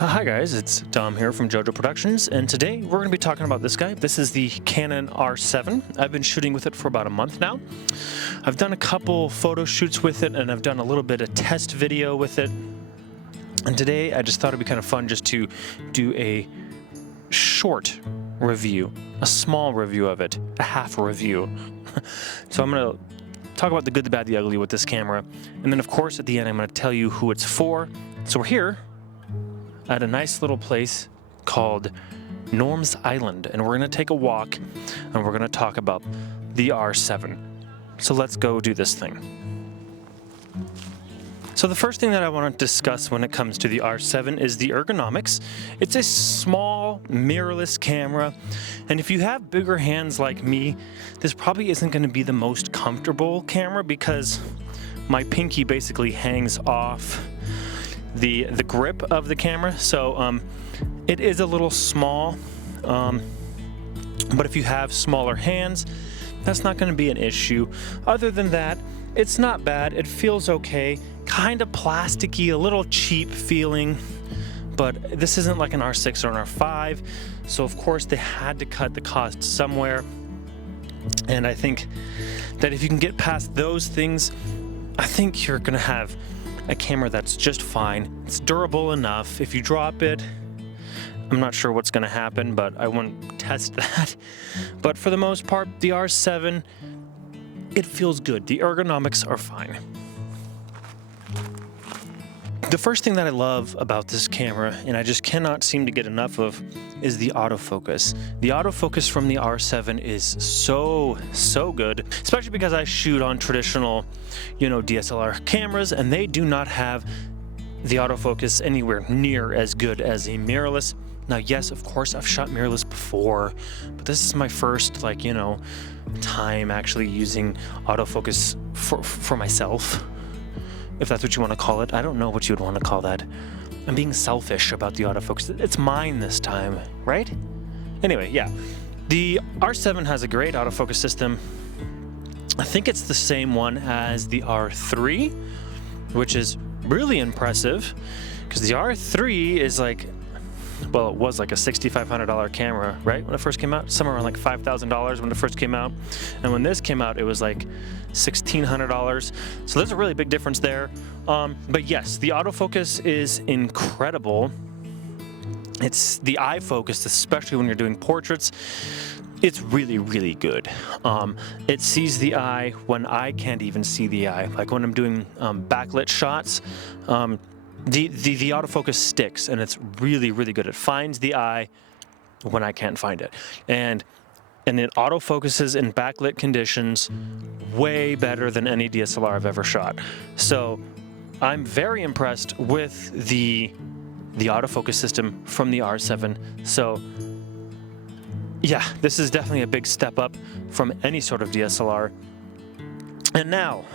Hi guys, it's Dom here from JoJo Productions, and today we're going to be talking about this guy. This is the Canon R7. I've been shooting with it for about a month now. I've done a couple photo shoots with it, and I've done a little bit of test video with it. And today I just thought it'd be kind of fun just to do a short review, a small review of it, a half review. So I'm going to talk about the good, the bad, the ugly with this camera, and then of course at the end I'm going to tell you who it's for. So we're here at a nice little place called Norm's Island, and we're going to take a walk and we're going to talk about the R7. So let's go do this thing. So the first thing that I want to discuss when it comes to the R7 is the ergonomics. It's a small mirrorless camera, and if you have bigger hands like me, this probably isn't going to be the most comfortable camera because my pinky basically hangs off the grip of the camera, so it is a little small, but if you have smaller hands, that's not going to be an issue. Other than that, it's not bad. It feels okay, kind of plasticky, a little cheap feeling, but this isn't like an R6 or an R5, so of course they had to cut the cost somewhere, and I think that if you can get past those things, I think you're going to have a camera that's just fine. It's durable enough. If you drop it, I'm not sure what's going to happen, but I wouldn't test that. But for the most part, the R7, it feels good. The ergonomics are fine. The first thing that I love about this camera, and I just cannot seem to get enough of, is the autofocus. The autofocus from the R7 is so good, especially because I shoot on traditional, DSLR cameras, and they do not have the autofocus anywhere near as good as a mirrorless. Now, yes, of course, I've shot mirrorless before, but this is my first, time actually using autofocus for myself, if that's what you want to call it. I don't know what you would want to call that. I'm being selfish about the autofocus. It's mine this time, right? Anyway, yeah. The R7 has a great autofocus system. I think it's the same one as the R3, which is really impressive, because the R3 is it was like a $6,500 camera, right? When it first came out, somewhere around like $5,000 when it first came out. And when this came out, it was like $1,600. So there's a really big difference there. But yes, the autofocus is incredible. It's the eye focus, especially when you're doing portraits. It's really good. It sees the eye when I can't even see the eye. Like when I'm doing backlit shots, the autofocus sticks, and it's really good. It finds the eye when I can't find it, and it autofocuses in backlit conditions way better than any DSLR I've ever shot. So I'm very impressed with the autofocus system from the R7. So yeah, this is definitely a big step up from any sort of DSLR. And now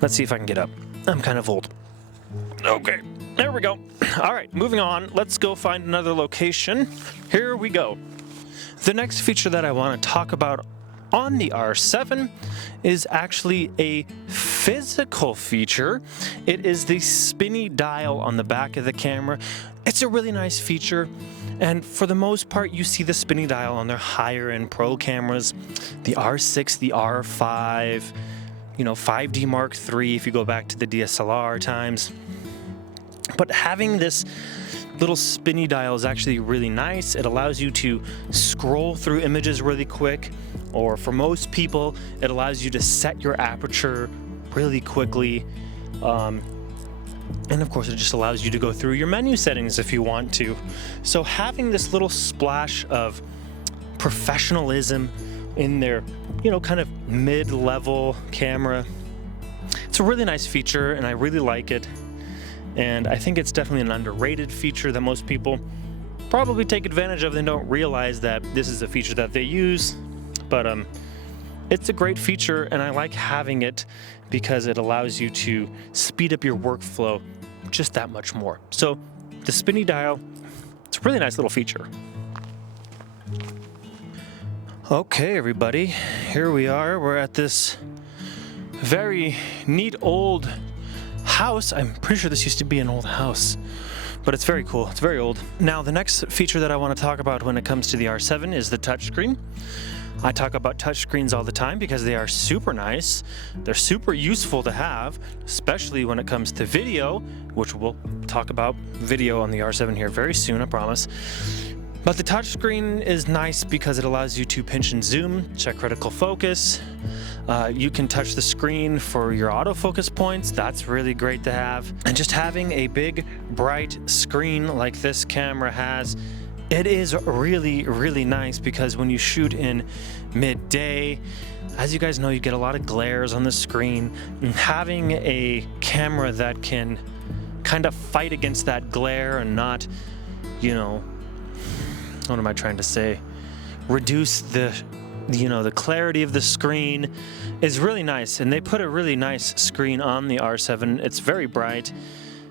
let's see if I can get up. I'm kind of old. Okay, there we go. All right, moving on. Let's go find another location. Here we go. The next feature that I want to talk about on the R7 is actually a physical feature. It is the spinny dial on the back of the camera. It's a really nice feature, and for the most part, you see the spinny dial on their higher-end pro cameras, the R6, the R5, 5D Mark III if you go back to the DSLR times. But having this little spinny dial is actually really nice. It allows you to scroll through images really quick, or for most people, it allows you to set your aperture really quickly. And of course, it just allows you to go through your menu settings if you want to. So having this little splash of professionalism in their, kind of mid-level camera, it's a really nice feature, and I really like it. And I think it's definitely an underrated feature that most people probably take advantage of and don't realize that this is a feature that they use. But it's a great feature, and I like having it because it allows you to speed up your workflow just that much more. So the spinny dial, it's a really nice little feature. Okay, everybody, here we are. We're at this very neat old house. I'm pretty sure this used to be an old house, but it's very cool. It's very old. Now, the next feature that I want to talk about when it comes to the R7 is the touchscreen. I talk about touchscreens all the time because they are super nice. They're super useful to have, especially when it comes to video, which we'll talk about video on the R7 here very soon, I promise. But the touchscreen is nice because it allows you to pinch and zoom, check critical focus. You can touch the screen for your autofocus points. That's really great to have. And just having a big, bright screen like this camera has, it is really, really nice because when you shoot in midday, as you guys know, you get a lot of glares on the screen. And having a camera that can kind of fight against that glare and not, you know, what am I trying to say? Reduce the clarity of the screen is really nice. And they put a really nice screen on the R7. It's very bright,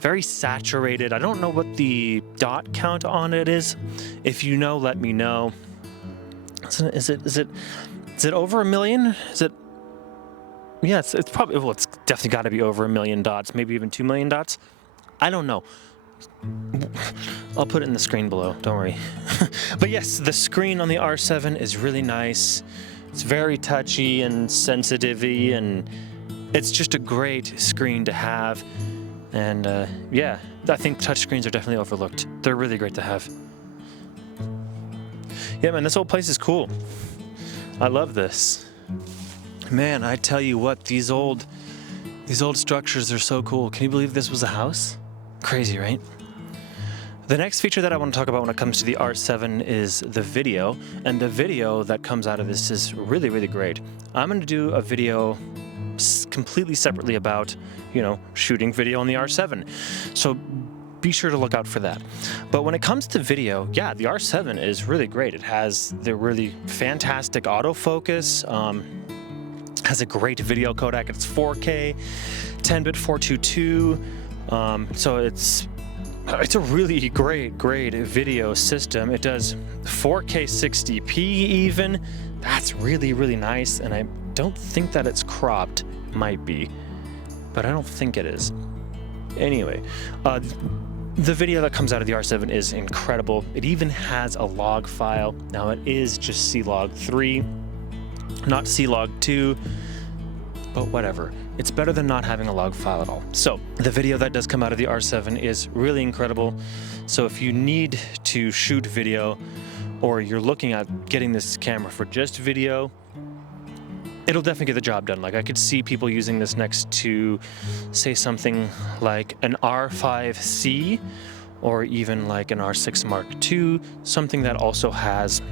very saturated. I don't know what the dot count on it is. If you know, let me know. Is it over 1 million? Is it? Yeah, it's probably, well, it's definitely got to be over 1 million dots, maybe even 2 million dots. I don't know. I'll put it in the screen below, don't worry. But yes, the screen on the R7 is really nice. It's very touchy and sensitive-y, and it's just a great screen to have. And yeah, I think touchscreens are definitely overlooked. They're really great to have. Yeah, man, this whole place is cool. I love this. Man, I tell you what, these old structures are so cool. Can you believe this was a house? Crazy, right? The next feature that I want to talk about when it comes to the R7 is the video, and the video that comes out of this is really, really great. I'm going to do a video completely separately about, you know, shooting video on the R7. So be sure to look out for that. But when it comes to video, yeah, the R7 is really great. It has the really fantastic autofocus, has a great video codec. It's 4K, 10-bit 422. So it's a really great video system. It does 4K 60p even. That's really, really nice. And I don't think that it's cropped. Might be, but I don't think it is. Anyway, the video that comes out of the R7 is incredible. It even has a log file. Now it is just C-Log 3, not C-Log 2, but whatever. It's better than not having a log file at all. So the video that does come out of the R7 is really incredible. So if you need to shoot video, or you're looking at getting this camera for just video, it'll definitely get the job done. Like, I could see people using this next to, say, something like an R5C, or even like an R6 Mark II, something that also has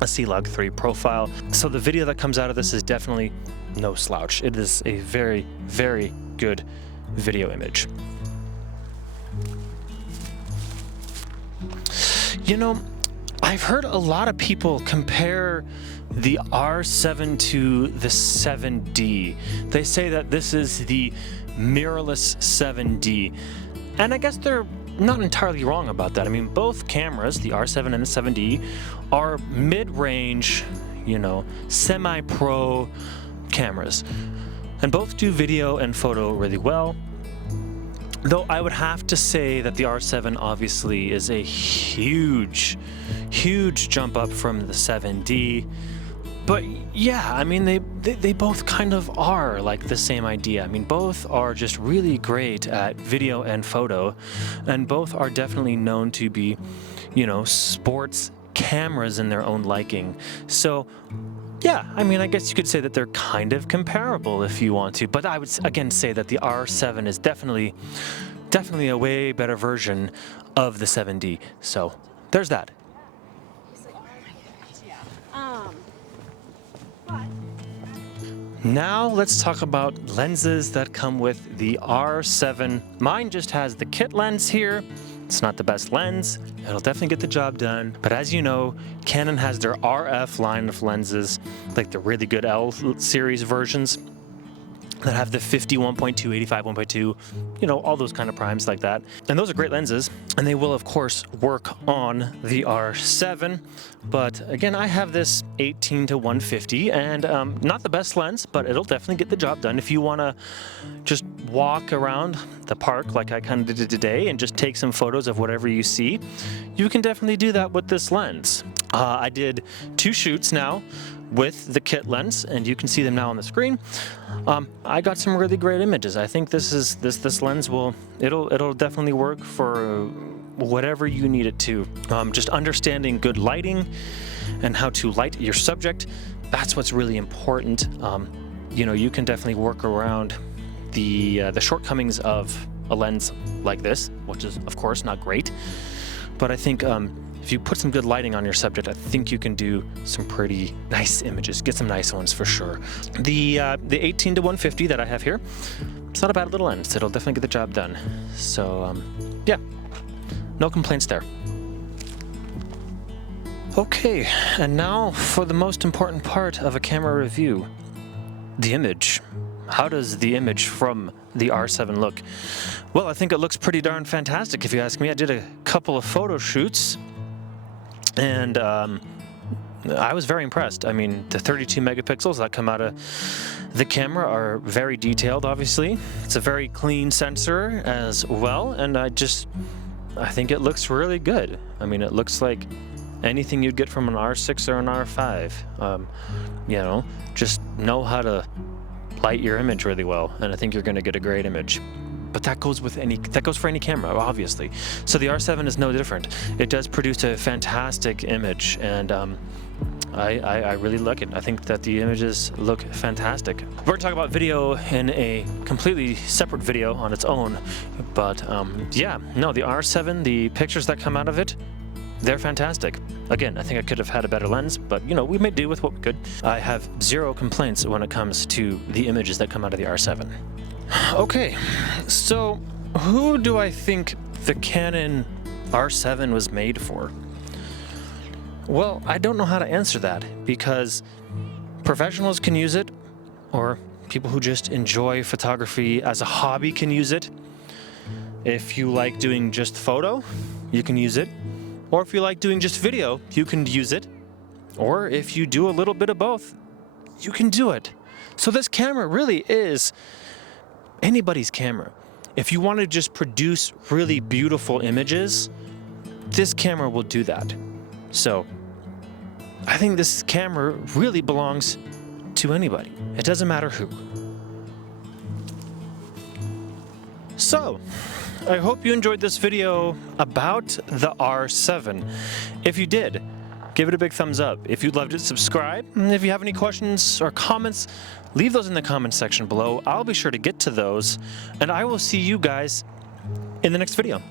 a C-Log 3 profile. So the video that comes out of this is definitely no slouch. It is a very, very good video image. You know, I've heard a lot of people compare the R7 to the 7D. They say that this is the mirrorless 7D. And I guess they're not entirely wrong about that. I mean, both cameras, the R7 and the 7D, are mid-range, you know, semi-pro cameras. And both do video and photo really well. Though I would have to say that the R7 obviously is a huge jump up from the 7D. But yeah, I mean, they both kind of are like the same idea. I mean, both are just really great at video and photo, and both are definitely known to be, you know, sports cameras in their own liking. So yeah, I mean, I guess you could say that they're kind of comparable if you want to, but I would again say that the R7 is definitely a way better version of the 7D. So there's that. Now let's talk about lenses that come with the R7. Mine just has the kit lens here. It's not the best lens. It'll definitely get the job done. But as you know, Canon has their RF line of lenses, like the really good L series versions. that have the 50 1.2, 85 1.2, you know, all those kind of primes like that. And those are great lenses, and they will of course work on the R7. But again, I have this 18 to 150, and not the best lens, but it'll definitely get the job done. If you want to just walk around the park like I kind of did today and just take some photos of whatever you see, you can definitely do that with this lens. I did 2 shoots now with the kit lens, and you can see them now on the screen. I got some really great images. I think this lens it'll definitely work for whatever you need it to. Just understanding good lighting and how to light your subject, that's what's really important. You know, you can definitely work around the shortcomings of a lens like this, which is of course not great, but I think if you put some good lighting on your subject, I think you can do some pretty nice images, get some nice ones for sure. The 18 to 150 that I have here, it's not a bad little lens. It'll definitely get the job done. So yeah, no complaints there. Okay, and now for the most important part of a camera review, the image. How does the image from the R7 look? Well, I think it looks pretty darn fantastic if you ask me. I did a couple of photo shoots, and I was very impressed. I mean, the 32 megapixels that come out of the camera are very detailed, obviously. It's a very clean sensor as well, and I think it looks really good. I mean, it looks like anything you'd get from an R6 or an R5. You know, just know how to light your image really well, and I think you're going to get a great image. But that goes for any camera, obviously. So the R7 is no different. It does produce a fantastic image, and I really like it. I think that the images look fantastic. We're going to talk about video in a completely separate video on its own, but yeah, no, the R7, the pictures that come out of it, they're fantastic. Again, I think I could have had a better lens, but you know, we made do with what we could. I have 0 complaints when it comes to the images that come out of the R7. Okay, so who do I think the Canon R7 was made for? Well, I don't know how to answer that, because professionals can use it, or people who just enjoy photography as a hobby can use it. If you like doing just photo, you can use it. Or if you like doing just video, you can use it. Or if you do a little bit of both, you can do it. So this camera really is anybody's camera. If you want to just produce really beautiful images, this camera will do that. So I think this camera really belongs to anybody. It doesn't matter who. So I hope you enjoyed this video about the R7. If you did, give it a big thumbs up. If you loved it, subscribe. And if you have any questions or comments, leave those in the comment section below. I'll be sure to get to those, and I will see you guys in the next video.